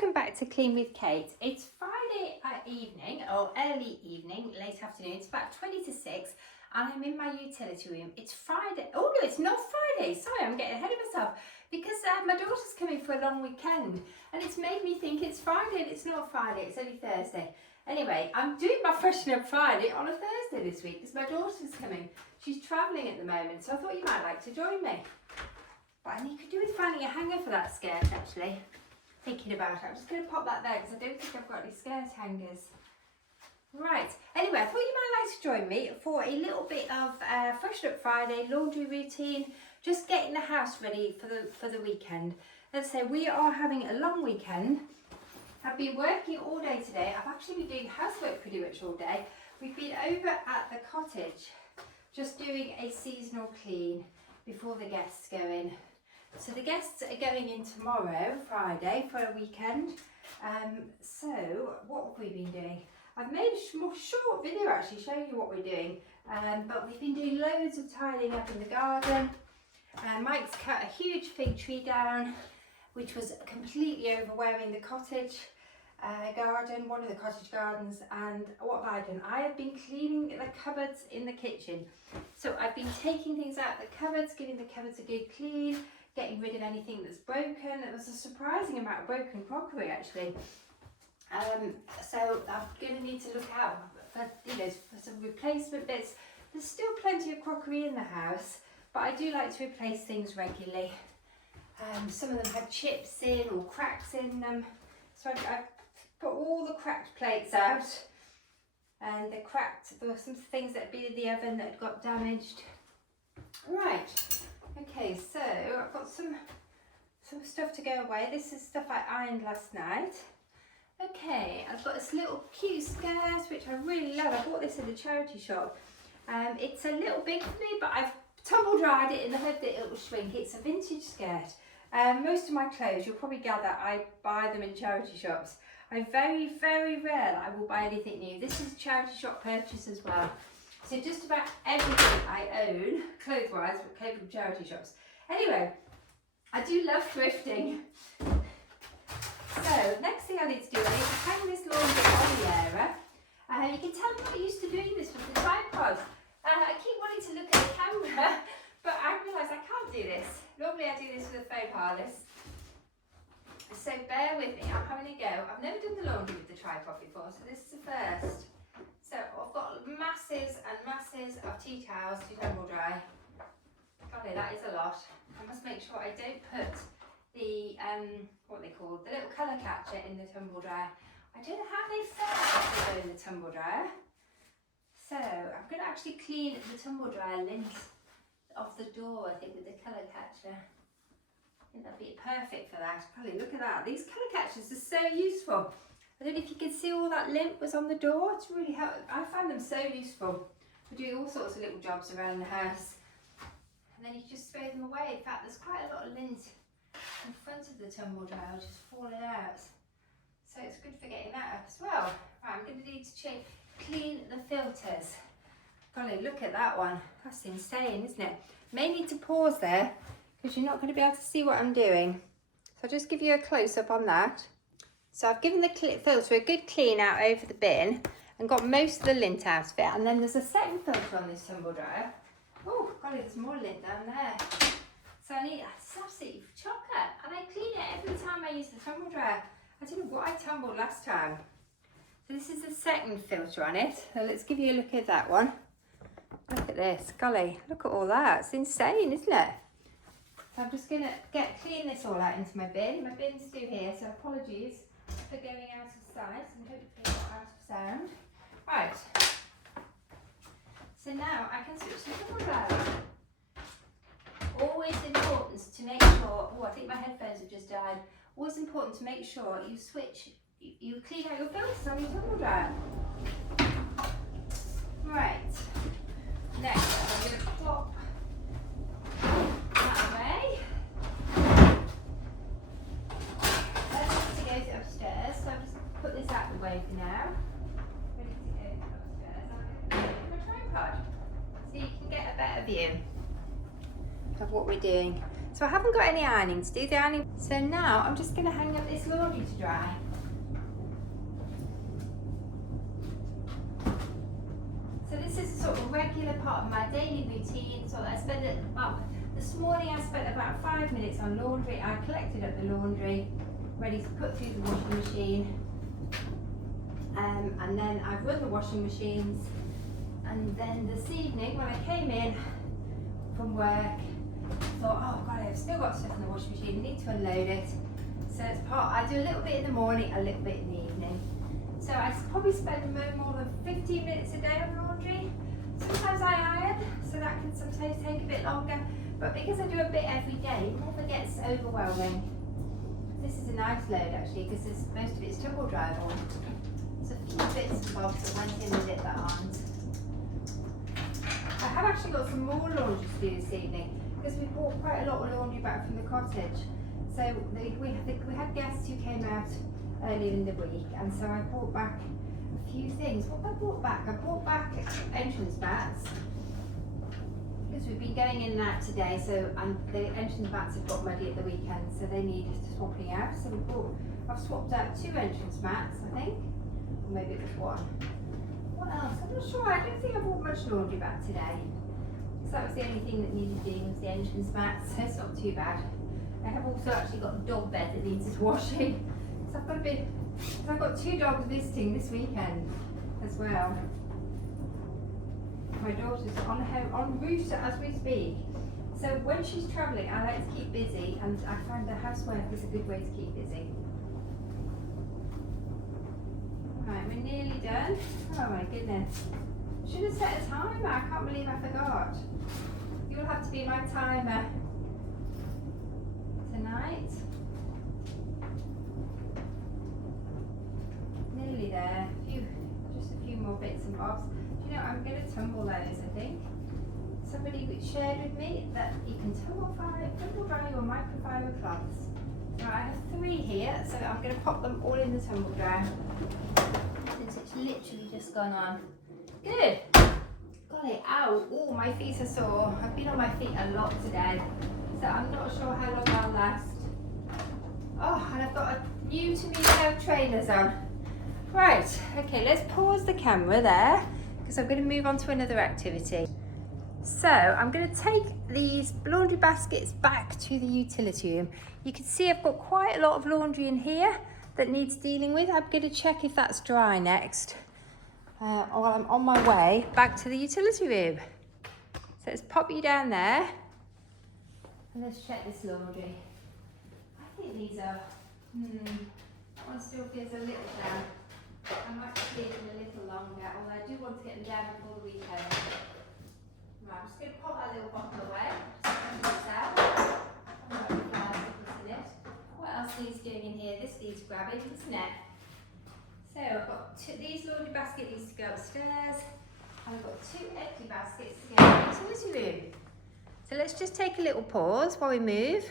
welcome back to Clean with Kate. It's Friday evening, or early evening, late afternoon. It's about 20 to 6 and I'm in my utility room. It's Friday. Oh no, it's not Friday. Sorry, I'm getting ahead of myself because my daughter's coming for a long weekend and it's made me think it's Friday and it's not Friday, it's only Thursday. Anyway, I'm doing my freshen up Friday on a Thursday this week because my daughter's coming. She's travelling at the moment, so I thought you might like to join me. But I could do with finding a hanger for that skirt actually. Thinking about it. I'm just going to pop that there because I don't think I've got any skirt hangers. Right, anyway, I thought you might like to join me for a little bit of Freshen Up Friday laundry routine, just getting the house ready for the weekend. As I say, we are having a long weekend. I've been working all day today. I've actually been doing housework pretty much all day. We've been over at the cottage just doing a seasonal clean before the guests go in. So the guests are going in tomorrow, Friday, for a weekend. So what have we been doing? I've made a more short video actually showing you what we're doing. But we've been doing loads of tidying up in the garden. Mike's cut a huge fig tree down, which was completely overwhelming the cottage garden, one of the cottage gardens. And what have I done? I have been cleaning the cupboards in the kitchen. So I've been taking things out of the cupboards, giving the cupboards a good clean, getting rid of anything that's broken. There was a surprising amount of broken crockery actually. So I'm going to need to look out for, for some replacement bits. There's still plenty of crockery in the house, but I do like to replace things regularly. Some of them had chips in or cracks in them. So I put all the cracked plates out, and there were some things that had been in the oven that had got damaged. Right. Okay, so I've got some stuff to go away. This is stuff I ironed last night. Okay, I've got this little cute skirt which I really love. I bought this in the charity shop. It's a little big for me, but I've tumble dried it in the hope that it will shrink. It's a vintage skirt. Most of my clothes, you'll probably gather, I buy them in charity shops. I very, very rare that I will buy anything new. This is a charity shop purchase as well. So just about everything I own, clothes-wise, came from charity shops. Anyway, I do love thrifting. So, next thing I need to do, I need to hang this laundry on the area. You can tell I'm not used to doing this with the tripod. I keep wanting to look at the camera, but I realise I can't do this. Normally I do this with a phone harness. So bear with me, I'm having a go. I've never done the laundry with the tripod before, so this is the first. So I've got masses and masses of tea towels to tumble dry. Golly, that is a lot. I must make sure I don't put the, what they call, the little colour catcher in the tumble dryer. I don't know how they set it to go in the tumble dryer. So I'm going to actually clean the tumble dryer lint off the door, I think, with the colour catcher. I think that'd be perfect for that. Golly, look at that. These colour catchers are so useful. I don't know if you can see all that lint was on the door. It's really helpful. I find them so useful for doing all sorts of little jobs around the house. And then you just throw them away. In fact, there's quite a lot of lint in front of the tumble dryer, just falling out. So it's good for getting that up as well. Right, I'm going to need to clean the filters. Golly, look at that one. That's insane, isn't it? May need to pause there because you're not going to be able to see what I'm doing. So I'll just give you a close-up on that. So I've given the filter a good clean out over the bin and got most of the lint out of it. And then there's a second filter on this tumble dryer. Oh, golly, there's more lint down there. So I need, it's absolutely chocker. And I clean it every time I use the tumble dryer. I don't know what I tumbled last time. So this is the second filter on it. So let's give you a look at that one. Look at this, golly, look at all that. It's insane, isn't it? So I'm just gonna clean this all out into my bin. My bin's still here, so apologies for going out of sight and hopefully not out of sound. Right. So now I can switch the tumble dryer on. Always important to make sure, oh, I think my headphones have just died. Always important to make sure you you clean out your filters on your tumble dryer. Right. Next, I'm going to pop that away. Ready to go upstairs, so I'll just put this out of the way for now. Ready to go upstairs. I'm going to put my tripod so you can get a better view of what we're doing. So I haven't got any ironing to do. The ironing. So now I'm just going to hang up this laundry to dry. So this is a sort of regular part of my daily routine. So I spend it about, this morning I spent about 5 minutes on laundry. I collected up the laundry, ready to put through the washing machine. And then I've run the washing machines. And then this evening when I came in from work, I thought, oh God, I've still got stuff in the washing machine, I need to unload it. So it's I do a little bit in the morning, a little bit in the evening. So I probably spend no more than 15 minutes a day on laundry. Sometimes I iron, so that can sometimes take a bit longer. But because I do a bit every day, it never gets overwhelming. This is a nice load actually, because most of it's tumble drivable. There's a few bits and bobs that went in with it that aren't. I have actually got some more laundry to do this evening, because we brought quite a lot of laundry back from the cottage. So we had guests who came out earlier in the week, and so I brought back a few things. What have I brought back? I brought back entrance mats, because we've been going in and out today, so and the entrance mats have got muddy at the weekend, so they needed swapping out. So I've swapped out 2 entrance mats, I think, or maybe it was 1. What else? I'm not sure. I don't think I bought much laundry back today. So that was the only thing that needed doing, was the entrance mats, so it's not too bad. I have also actually got a dog bed that needs washing. So I've got 2 dogs visiting this weekend as well. My daughter's on route as we speak. So when she's travelling, I like to keep busy, and I find that housework is a good way to keep busy. Right, we're nearly done. Oh my goodness. Should have set a timer. I can't believe I forgot. You'll have to be my timer tonight. Nearly there. Just a few more bits and bobs. Do you know, I'm going to tumble those, I think. Somebody shared with me that you can tumble dry your microfiber cloths. So I have 3 here, so I'm going to pop them all in the tumble dryer, since it's literally just gone on. Good. Got it out. Oh, my feet are sore. I've been on my feet a lot today, so I'm not sure how long I'll last. Oh, and I've got a new to me pair of trainers on. Right, okay, let's pause the camera there, because I'm going to move on to another activity. So I'm going to take these laundry baskets back to the utility room. You can see I've got quite a lot of laundry in here that needs dealing with. I'm going to check if that's dry next, while I'm on my way back to the utility room. So let's pop you down there and let's check this laundry. I think these are, that one still feels a little down. I might leave them a little longer, although I do want to get them down before the weekend. Right, I'm just going to pop that little bottle away. What else needs doing in here? This needs grabbing, doesn't it? So I've got these laundry baskets needs to go upstairs, and I've got 2 empty baskets to go in the utility room. So let's just take a little pause while we move.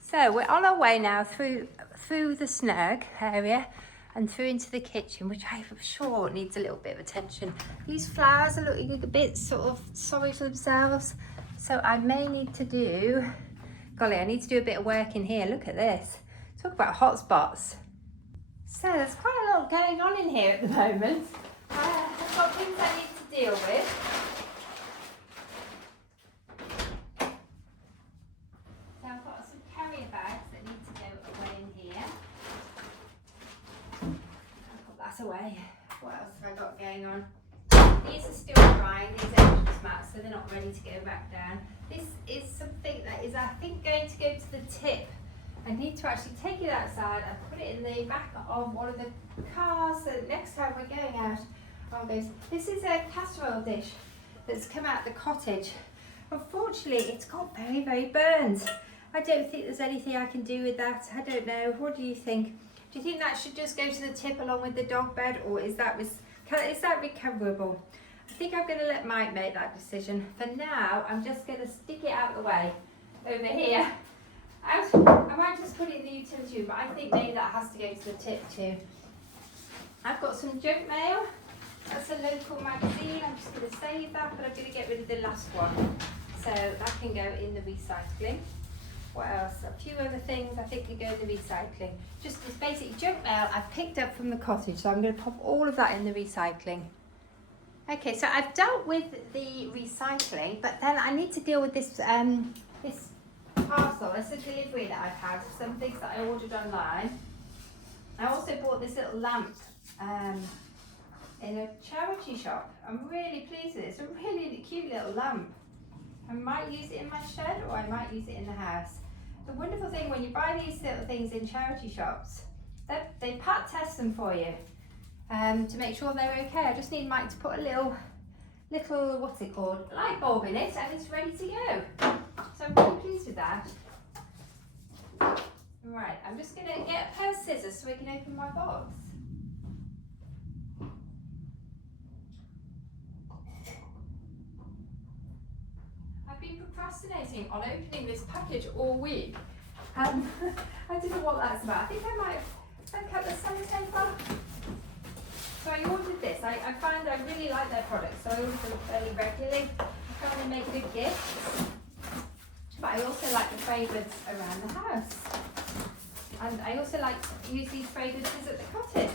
So we're on our way now through the snug area and through into the kitchen, which I'm sure needs a little bit of attention. These flowers are looking a bit sort of sorry for themselves, so I may need to do, golly, I need to do a bit of work in here. Look at this. Talk about hot spots. So there's quite a lot going on in here at the moment. I've got things I need to deal with. So I've got some carrier bags that need to go away in here. Away. What else have I got going on? These are still drying, these entrance mats, so they're not ready to go back down. This is something that is, I think, going to go to the tip. I need to actually take it outside and put it in the back of one of the cars, so next time we're going out on this. This is a casserole dish that's come out the cottage. Unfortunately, it's got very, very burns. I don't think there's anything I can do with that. I don't know. What do you think? Do you think that should just go to the tip along with the dog bed, or is that recoverable? I think I'm going to let Mike make that decision. For now, I'm just going to stick it out the way over here. I might just put it in the utility room, but I think maybe that has to go to the tip too. I've got some junk mail. That's a local magazine. I'm just going to save that, but I'm going to get rid of the last one. So that can go in the recycling. What else? A few other things I think they go in the recycling. Just this basic junk mail I've picked up from the cottage, so I'm going to pop all of that in the recycling. Okay, so I've dealt with the recycling, but then I need to deal with this this parcel. It's a delivery that I've had, some things that I ordered online. I also bought this little lamp in a charity shop. I'm really pleased with it. It's a really cute little lamp. I might use it in my shed, or I might use it in the house. The wonderful thing when you buy these little things in charity shops, they pat test them for you to make sure they're okay. I just need Mike to put a little, what's it called, light bulb in it, and it's ready to go. So I'm really pleased with that. Right, I'm just going to get a pair of scissors so we can open my box. I've been procrastinating on opening this package all week. I don't know what that's about. I think I might have cut the sandpaper. So I ordered this. I find I really like their products, so I order them fairly regularly. I found they make good gifts. But I also like the fragrance around the house. And I also like to use these fragrances at the cottage.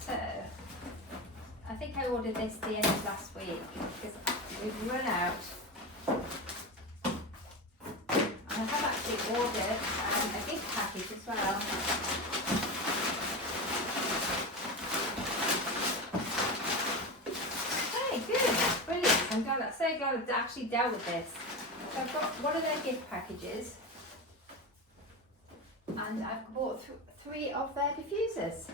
So, I think I ordered this the end of last week because we've run out. I have actually ordered a gift package as well. Okay, good, brilliant. I'm so glad I've actually dealt with this. So I've got one of their gift packages, and I've bought 3 of their diffusers.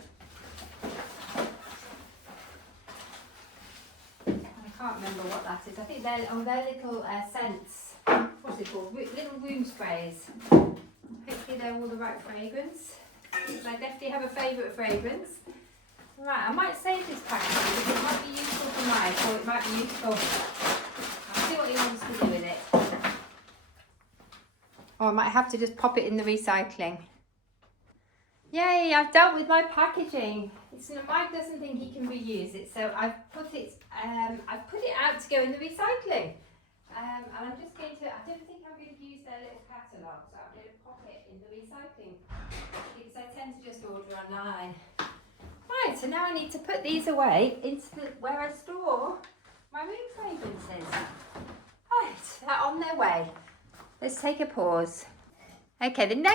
I can't remember what that is. I think they're their little scents. What's it called? Little room sprays. Hopefully they're all the right fragrance. I definitely have a favourite fragrance. Right, I might save this package because it might be useful for Mike, or it might be useful. I'll see what he wants to do with it. Or I might have to just pop it in the recycling. Yay, I've dealt with my packaging. Mike doesn't think he can reuse it, so I've put it out to go in the recycling. And I'm just going to, I don't think I'm going to use their little catalogue, so I'm going to pop it in the recycling because I tend to just order online. Right, so now I need to put these away into where I store my room fragrances. Right, they're on their way. Let's take a pause. Okay, the next